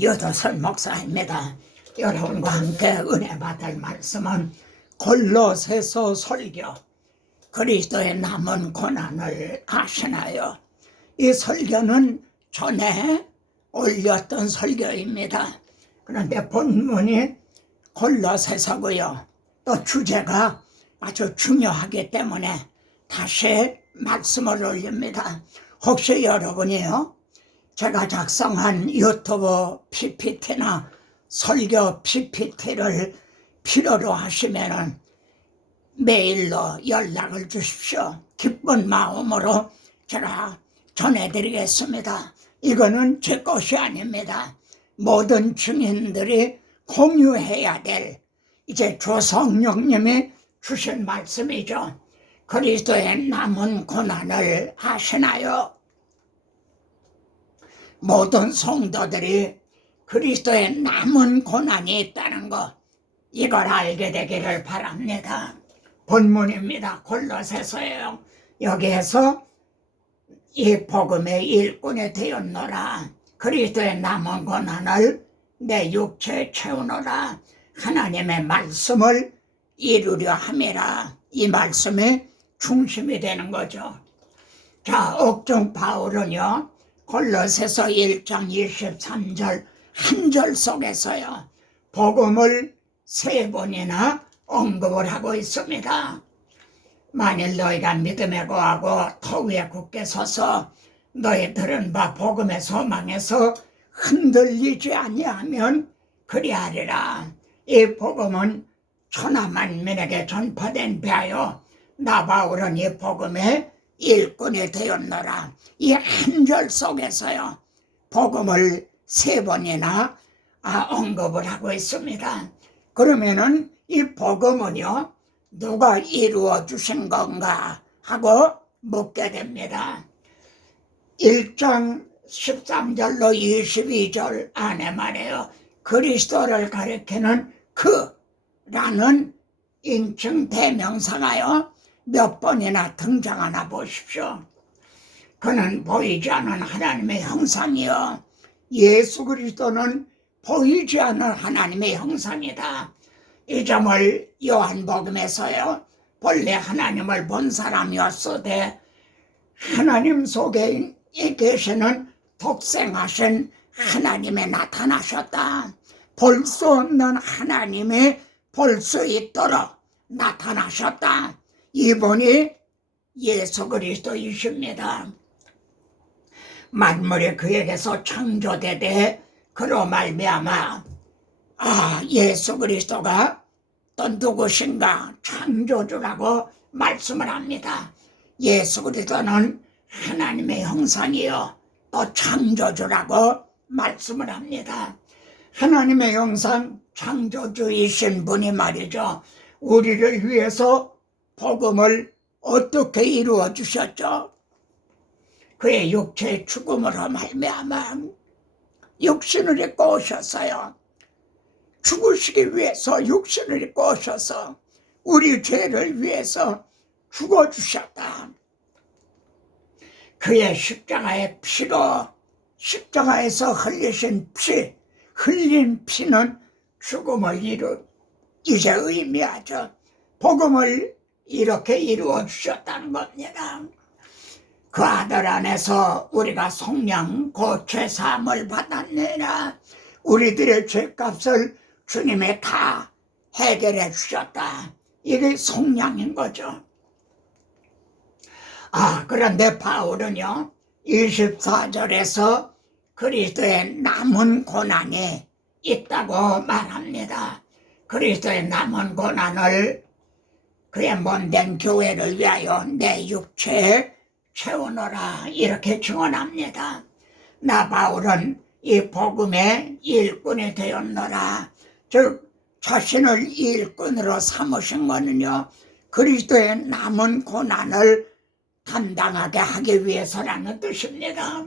여도설 목사입니다. 여러분과 함께 은혜 받을 말씀은 골로새서 설교, 그리스도의 남은 고난을 아시나요? 이 설교는 전에 올렸던 설교입니다. 그런데 본문이 골로새서고요. 또 주제가 아주 중요하기 때문에 다시 말씀을 올립니다. 혹시 여러분이요, 제가 작성한 유튜브 PPT나 설교 PPT를 필요로 하시면은 메일로 연락을 주십시오. 기쁜 마음으로 제가 전해드리겠습니다. 이거는 제 것이 아닙니다. 모든 증인들이 공유해야 될 이제 주 성령님이 주신 말씀이죠. 그리스도의 남은 고난을 아시나요? 모든 성도들이 그리스도의 남은 고난이 있다는 것, 이걸 알게 되기를 바랍니다. 본문입니다. 골로새서예요. 여기에서 이 복음의 일꾼이 되었노라. 그리스도의 남은 고난을 내 육체에 채우노라. 하나님의 말씀을 이루려 함이라. 이 말씀이 중심이 되는 거죠. 자, 옥중 바울은요, 골로새서 1장 23절 한 절 속에서요, 복음을 3번이나 언급을 하고 있습니다. 만일 너희가 믿음에 거하고 터 위에 굳게 서서 너희들은 바 복음의 소망에서 흔들리지 아니하면 그리하리라. 이 복음은 천하만민에게 전파된 배하여 나 바울은 이 복음의 일꾼이 되었노라. 이 한 절 속에서요, 복음을 3번이나 언급을 하고 있습니다. 그러면은 이 복음은요, 누가 이루어 주신 건가 하고 묻게 됩니다. 1장 13절로 22절 안에 말해요. 그리스도를 가리키는 그라는 인칭 대명사가요, 몇 번이나 등장하나 보십시오. 그는 보이지 않는 하나님의 형상이요, 예수 그리스도는 보이지 않는 하나님의 형상이다. 이 점을 요한복음에서요, 본래 하나님을 본 사람이었으되 하나님 속에 계시는 독생하신 하나님에 나타나셨다. 볼 수 없는 하나님이 볼 수 있도록 나타나셨다. 이분이 예수 그리스도이십니다. 만물이 그에게서 창조되되 그로 말미암아 예수 그리스도가 또 누구신가? 창조주라고 말씀을 합니다. 예수 그리스도는 하나님의 형상이요, 또 창조주라고 말씀을 합니다. 하나님의 형상 창조주이신 분이 말이죠, 우리를 위해서 복음을 어떻게 이루어 주셨죠? 그의 육체의 죽음으로 말미암아 육신을 입고 오셨어요. 죽으시기 위해서 육신을 입고 오셔서 우리 죄를 위해서 죽어주셨다. 그의 십자가의 피로, 십자가에서 흘리신 피, 흘린 피는 죽음을 이제 의미하죠. 복음을 이렇게 이루어 주셨다는 겁니다. 그 아들 안에서 우리가 속량 곧 죄사함을 받았느니라. 우리들의 죄값을 주님이 다 해결해 주셨다. 이게 속량인 거죠. 그런데 바울은요, 24절에서 그리스도의 남은 고난이 있다고 말합니다. 그리스도의 남은 고난을 그의 몸된 교회를 위하여 내 육체에 채우노라, 이렇게 증언합니다. 나 바울은 이 복음의 일꾼이 되었노라. 즉 자신을 일꾼으로 삼으신 거는요, 그리스도의 남은 고난을 감당하게 하기 위해서라는 뜻입니다.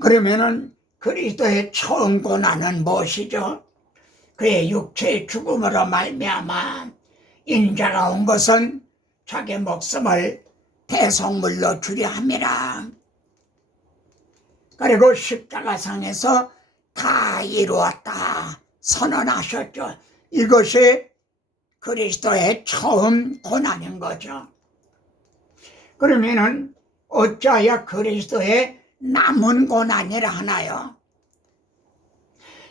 그러면은 그리스도의 처음 고난은 무엇이죠? 그의 육체의 죽음으로 말미암아 인자가 온 것은 자기 목숨을 대속물로 주려 함이라. 그리고 십자가상에서 다 이루었다 선언하셨죠. 이것이 그리스도의 처음 고난인 거죠. 그러면은 어찌하여 그리스도의 남은 고난이라 하나요?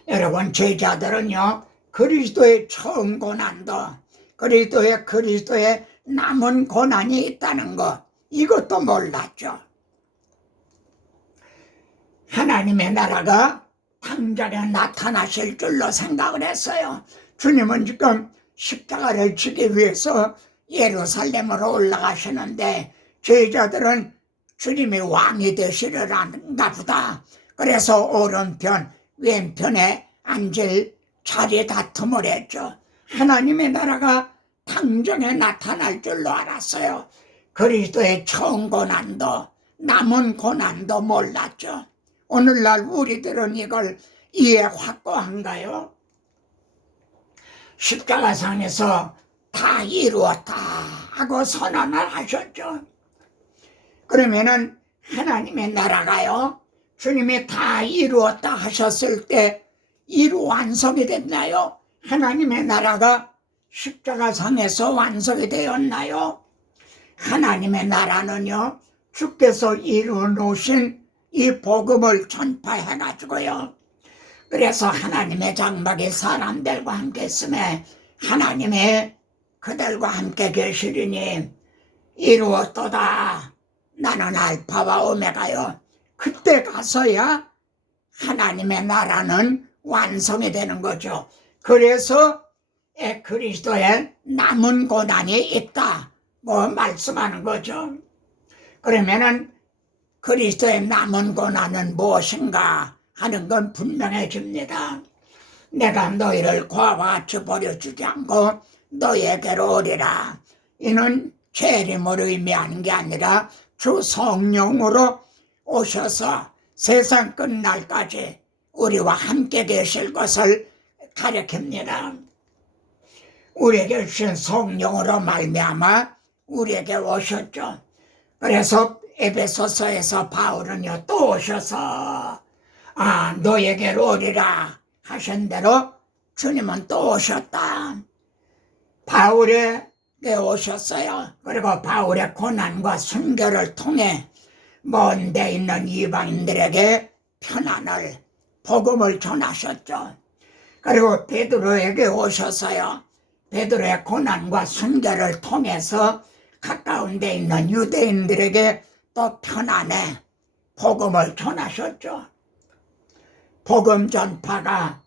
여러분, 제자들은요 그리스도의 처음 고난도 그리스도의 남은 고난이 있다는 것, 이것도 몰랐죠. 하나님의 나라가 당장에 나타나실 줄로 생각을 했어요. 주님은 지금 십자가를 지기 위해서 예루살렘으로 올라가시는데 제자들은 주님이 왕이 되시려는가 보다. 그래서 오른편 왼편에 앉을 자리 다툼을 했죠. 하나님의 나라가 당장에 나타날 줄로 알았어요. 그리스도의 처음 고난도 남은 고난도 몰랐죠. 오늘날 우리들은 이걸 이해 확고한가요? 십자가상에서 다 이루었다 하고 선언을 하셨죠. 그러면은 하나님의 나라가요 주님이 다 이루었다 하셨을 때 완성이 됐나요? 하나님의 나라가 십자가상에서 완성이 되었나요? 하나님의 나라는요 주께서 이루어 놓으신 이 복음을 전파해가지고요, 그래서 하나님의 장막이 사람들과 함께 있음에 하나님의 그들과 함께 계시리니 이루었도다. 나는 알파와 오메가요. 그때 가서야 하나님의 나라는 완성이 되는 거죠. 그래서 그리스도의 남은 고난이 있다고 말씀하는 거죠. 그러면은 그리스도의 남은 고난은 무엇인가 하는 건 분명해집니다. 내가 너희를 과와 같이 버려주지 않고 너희에게로 오리라. 이는 재림을 의미하는 게 아니라 주 성령으로 오셔서 세상 끝날까지 우리와 함께 계실 것을 가리킵니다. 우리에게 주신 성령으로 말미암아 우리에게 오셨죠. 그래서 에베소서에서 바울은요 또 오셔서 너에게로 오리라 하신 대로 주님은 또 오셨다. 바울에게 오셨어요. 그리고 바울의 고난과 순교를 통해 먼 데 있는 이방인들에게 편안을 복음을 전하셨죠. 그리고 베드로에게 오셨어요. 베드로의 고난과 순교를 통해서 가까운 데 있는 유대인들에게 또 편안해 복음을 전하셨죠. 복음 전파가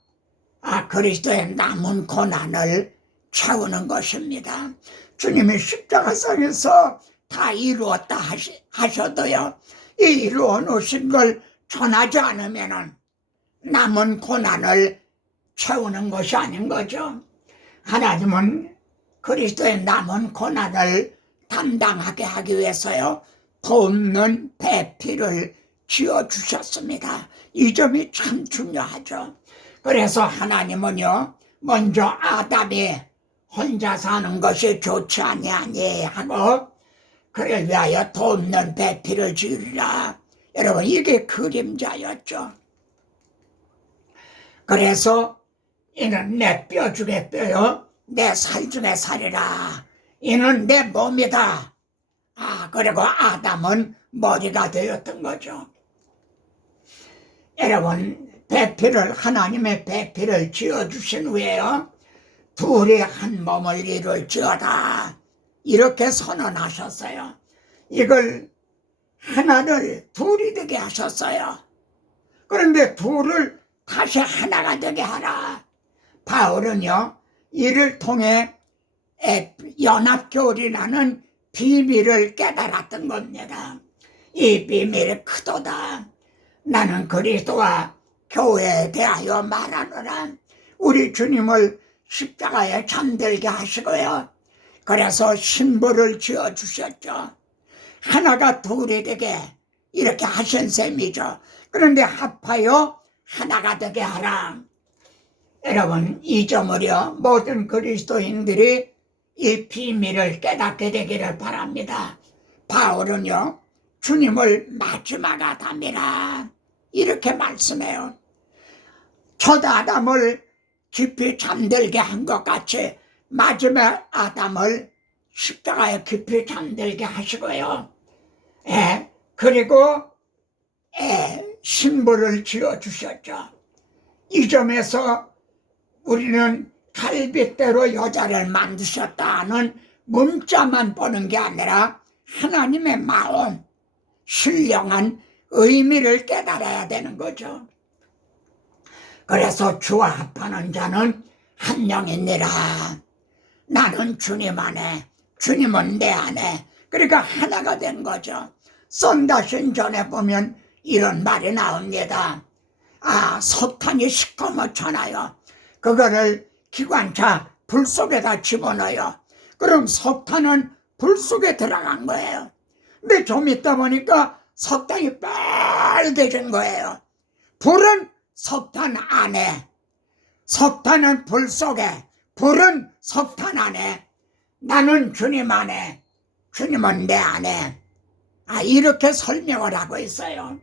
그리스도의 남은 고난을 채우는 것입니다. 주님이 십자가상에서 다 이루었다 하셔도요, 이 이루어 놓으신 걸 전하지 않으면 남은 고난을 채우는 것이 아닌 거죠. 하나님은 그리스도의 남은 고난을 담당하게 하기 위해서요 돕는 배필을 지어주셨습니다. 이 점이 참 중요하죠. 그래서 하나님은요 먼저 아담이 혼자 사는 것이 좋지 아니하니 하고 그를 위하여 돕는 배필을 지으리라. 여러분, 이게 그림자였죠. 그래서 이는 내 뼈 중에 뼈요 내 살 중에 살이라. 이는 내 몸이다. 그리고 아담은 머리가 되었던 거죠. 여러분, 배필을 하나님의 배필을 지어주신 후에요 둘이 한 몸을 이룰지어다 이렇게 선언하셨어요. 이걸 하나를 둘이 되게 하셨어요. 그런데 둘을 다시 하나가 되게 하라. 바울은요 이를 통해 연합교리라는 비밀을 깨달았던 겁니다. 이 비밀이 크도다. 나는 그리스도와 교회에 대하여 말하노라. 우리 주님을 십자가에 잠들게 하시고요, 그래서 신부를 지어주셨죠. 하나가 둘이 되게 이렇게 하신 셈이죠. 그런데 합하여 하나가 되게 하라. 여러분, 이 점을요 모든 그리스도인들이 이 비밀을 깨닫게 되기를 바랍니다. 바울은요 주님을 마지막 아담이라 이렇게 말씀해요. 첫 아담을 깊이 잠들게 한 것 같이 마지막 아담을 십자가에 깊이 잠들게 하시고요. 그리고 신부를 지어주셨죠. 이 점에서 우리는 갈빗대로 여자를 만드셨다는 문자만 보는 게 아니라 하나님의 마음, 신령한 의미를 깨달아야 되는 거죠. 그래서 주와 합하는 자는 한 영이니라. 나는 주님 안에, 주님은 내 안에. 그러니까 하나가 된 거죠. 썬다신 전에 보면 이런 말이 나옵니다. 석탄이 시커멓잖아요. 그거를 기관차 불 속에다 집어넣어요. 그럼 석탄은 불 속에 들어간 거예요. 근데 좀 있다 보니까 석탄이 빨개진 거예요. 불은 석탄 안에, 석탄은 불 속에, 불은 석탄 안에, 나는 주님 안에, 주님은 내 안에. 이렇게 설명을 하고 있어요.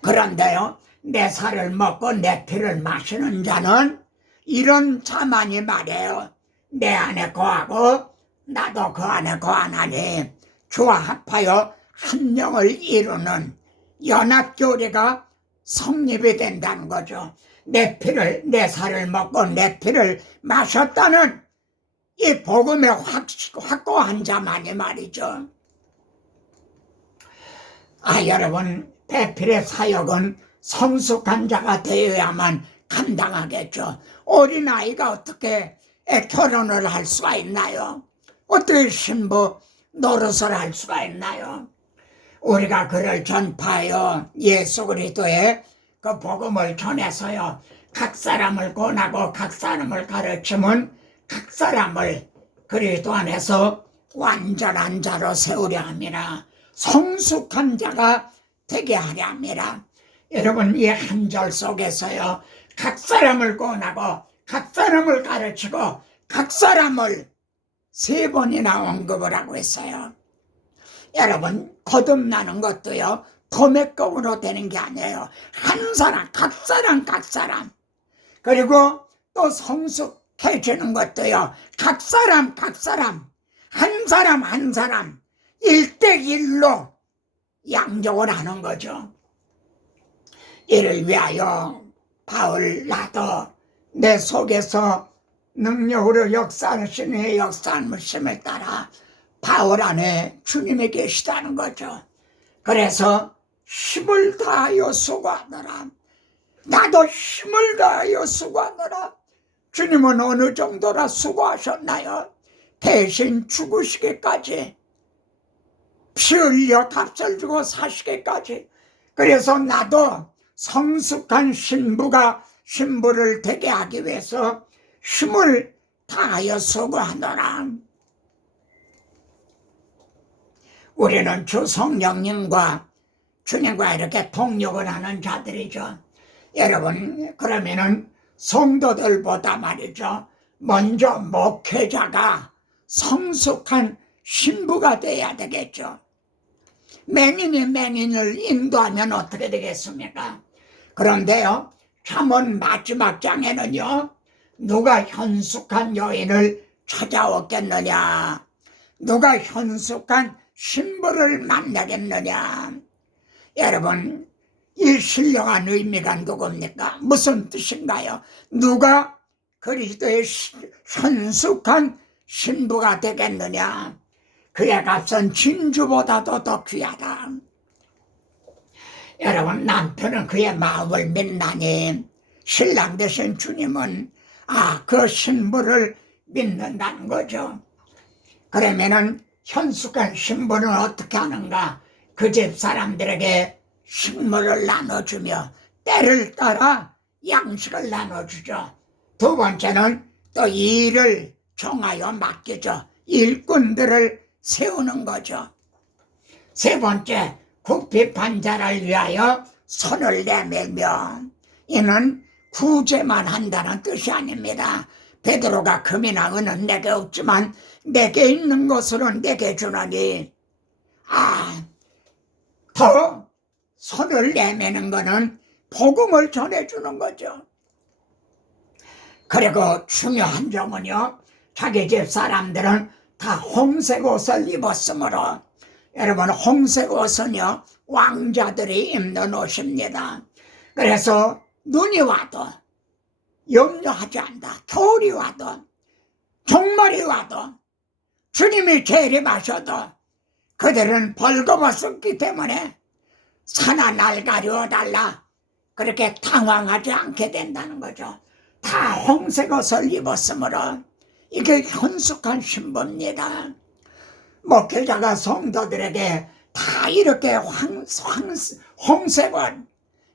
그런데요, 내 살을 먹고 내 피를 마시는 자는 이런 자만이 말이에요. 내 안에 거하고 나도 그 안에 거하나니 주와 합하여 한 영을 이루는 연합교리가 성립이 된다는 거죠. 내 살을 먹고 내 피를 마셨다는 이 복음의 확고한 자만이 말이죠. 여러분, 배필의 사역은 성숙한 자가 되어야만 감당하겠죠. 어린아이가 어떻게 결혼을 할 수가 있나요? 어떻게 신부 노릇을 할 수가 있나요? 우리가 그를 전파하여 예수 그리스도의 그 복음을 전해서요, 각 사람을 권하고 각 사람을 가르치면 각 사람을 그리스도 안에서 완전한 자로 세우려 함이라. 성숙한 자가 되게 하려 함이라. 여러분, 이 한 절 속에서요, 각 사람을 권하고 각 사람을 가르치고 각 사람을 3번이나 언급을 하고 있어요. 여러분, 거듭나는 것도요, 도매금으로 되는 게 아니에요. 한 사람, 각 사람. 그리고 또 성숙해지는 것도요, 각 사람, 한 사람 1대1로 양육을 하는 거죠. 이를 위하여 바울 나도 내 속에서 능력으로 역사하시는 역사하심을 따라 바울 안에 주님이 계시다는 거죠. 그래서 힘을 다하여 수고하노라. 나도 힘을 다하여 수고하노라. 주님은 어느 정도나 수고하셨나요? 대신 죽으시기까지, 피 흘려 값을 주고 사시기까지. 그래서 나도 성숙한 신부를 되게 하기 위해서 힘을 다하여 수고하노라. 우리는 주 성령님과 주님과 이렇게 동력을 하는 자들이죠. 여러분, 그러면은 성도들보다 말이죠, 먼저 목회자가 성숙한 신부가 돼야 되겠죠. 맹인이 맹인을 인도하면 어떻게 되겠습니까? 그런데요, 잠언 마지막 장에는요, 누가 현숙한 여인을 찾아오겠느냐, 누가 현숙한 신부를 만나겠느냐. 여러분, 이 신령한 의미가 누굽니까? 무슨 뜻인가요? 누가 그리스도의 현숙한 신부가 되겠느냐. 그의 값은 진주보다도 더 귀하다. 여러분, 남편은 그의 마음을 믿나니 신랑 되신 주님은 그 신부를 믿는다는 거죠. 그러면은 현숙한 신부는 어떻게 하는가? 그 집 사람들에게 식물을 나눠주며 때를 따라 양식을 나눠주죠. 두 번째는 또 일을 정하여 맡기죠. 일꾼들을 세우는 거죠. 세 번째, 국비판자를 위하여 손을 내밀며, 이는 구제만 한다는 뜻이 아닙니다. 베드로가 금이나 은은 내게 없지만 내게 있는 것으로 내게 주노니 더 손을 내미는 거는 복음을 전해주는 거죠. 그리고 중요한 점은요, 자기 집 사람들은 다 홍색 옷을 입었으므로, 여러분 홍색 옷은요 왕자들이 입는 옷입니다. 그래서 눈이 와도 염려하지 않다. 겨울이 와도 종말이 와도 주님이 재림하셔도 그들은 벌거벗었기 때문에 사나 날 가려달라 그렇게 당황하지 않게 된다는 거죠. 다 홍색 옷을 입었으므로 이게 현숙한 신부입니다. 목회자가 성도들에게 다 이렇게 홍색 옷,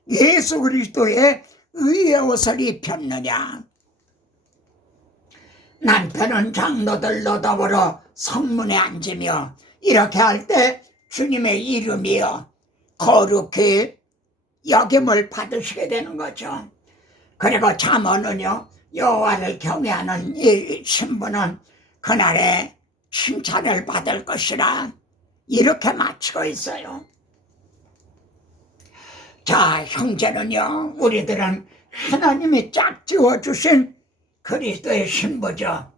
예수 그리스도의 의의 옷을 입혔느냐. 남편은 장로들로 더불어 성문에 앉으며 이렇게 할 때 주님의 이름이요 거룩히 여김을 받으시게 되는 거죠. 그리고 잠언은요, 여호와를 경외하는 이 신부는 그날에 칭찬을 받을 것이라 이렇게 마치고 있어요. 자, 형제는요, 우리들은 하나님이 짝지어 주신 그리스도의 신부죠.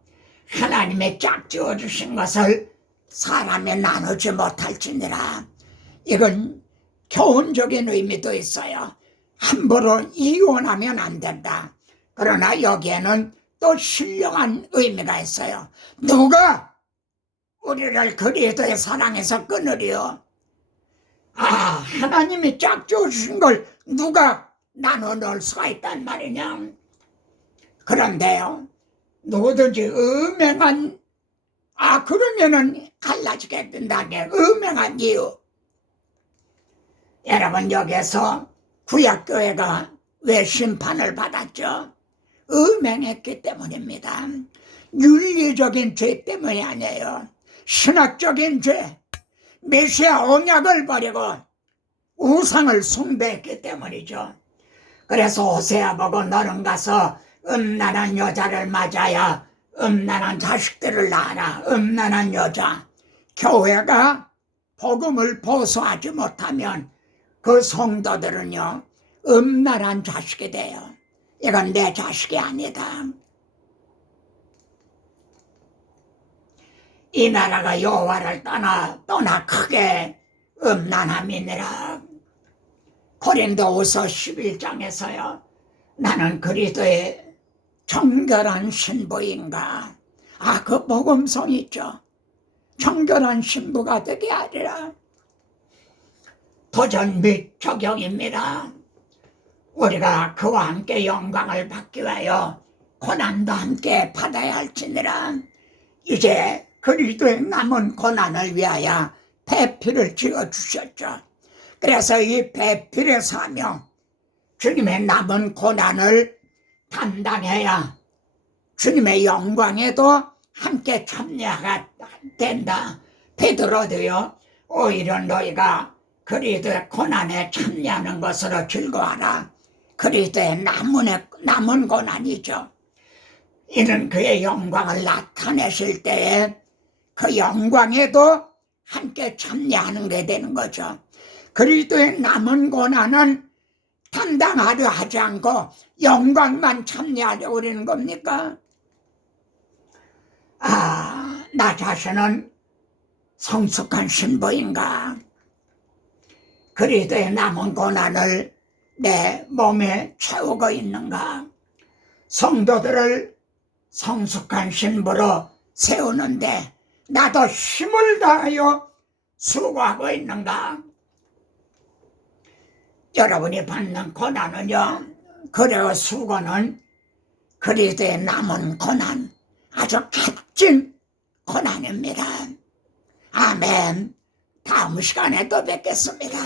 하나님의 짝지어 주신 것을 사람이 나누지 못할지니라. 이건 교훈적인 의미도 있어요. 함부로 이혼하면 안 된다. 그러나 여기에는 또 신령한 의미가 있어요. 누가 우리를 그리스도의 사랑에서 끊으리요? 하나님이 짝지어 주신 걸 누가 나눠 놓을 수가 있단 말이냐. 그런데요, 누구든지 음행한, 그러면은 갈라지게 된다게. 음행한 이유. 여러분, 여기에서 구약교회가 왜 심판을 받았죠? 음행했기 때문입니다. 윤리적인 죄 때문이 아니에요. 신학적인 죄, 메시아 언약을 버리고 우상을 숭배했기 때문이죠. 그래서 호세아 보고 너는 가서 음란한 여자를 맞아야 음란한 자식들을 낳아라. 음란한 여자. 교회가 복음을 보수하지 못하면 그 성도들은요 음란한 자식이 돼요. 이건 내 자식이 아니다. 이 나라가 여호와를 떠나 크게 음란함이니라. 고린도후서 11장에서요 나는 그리스도의 정결한 신부인가. 그 복음성 있죠. 정결한 신부가 되게 하리라. 도전 및 적용입니다. 우리가 그와 함께 영광을 받기 위하여 고난도 함께 받아야 할지니라. 이제 그리스도의 남은 고난을 위하여 배필을 지어주셨죠. 그래서 이 배필의 사명, 주님의 남은 고난을 담당해야 주님의 영광에도 함께 참여가 된다. 베드로도요, 오히려 너희가 그리스도의 고난에 참여하는 것으로 즐거워하라. 그리스도의 남은 고난이죠. 이는 그의 영광을 나타내실 때에 그 영광에도 함께 참여하는 게 되는 거죠. 그리스도의 남은 고난은 감당하려 하지 않고 영광만 참여하려고 그러는 겁니까? 나 자신은 성숙한 신부인가? 그리스도의 남은 고난을 내 몸에 채우고 있는가? 성도들을 성숙한 신부로 세우는데 나도 힘을 다하여 수고하고 있는가? 여러분이 받는 고난은요, 그리고 수고는 그리스도의 남은 고난, 아주 값진 고난입니다. 아멘. 다음 시간에 또 뵙겠습니다.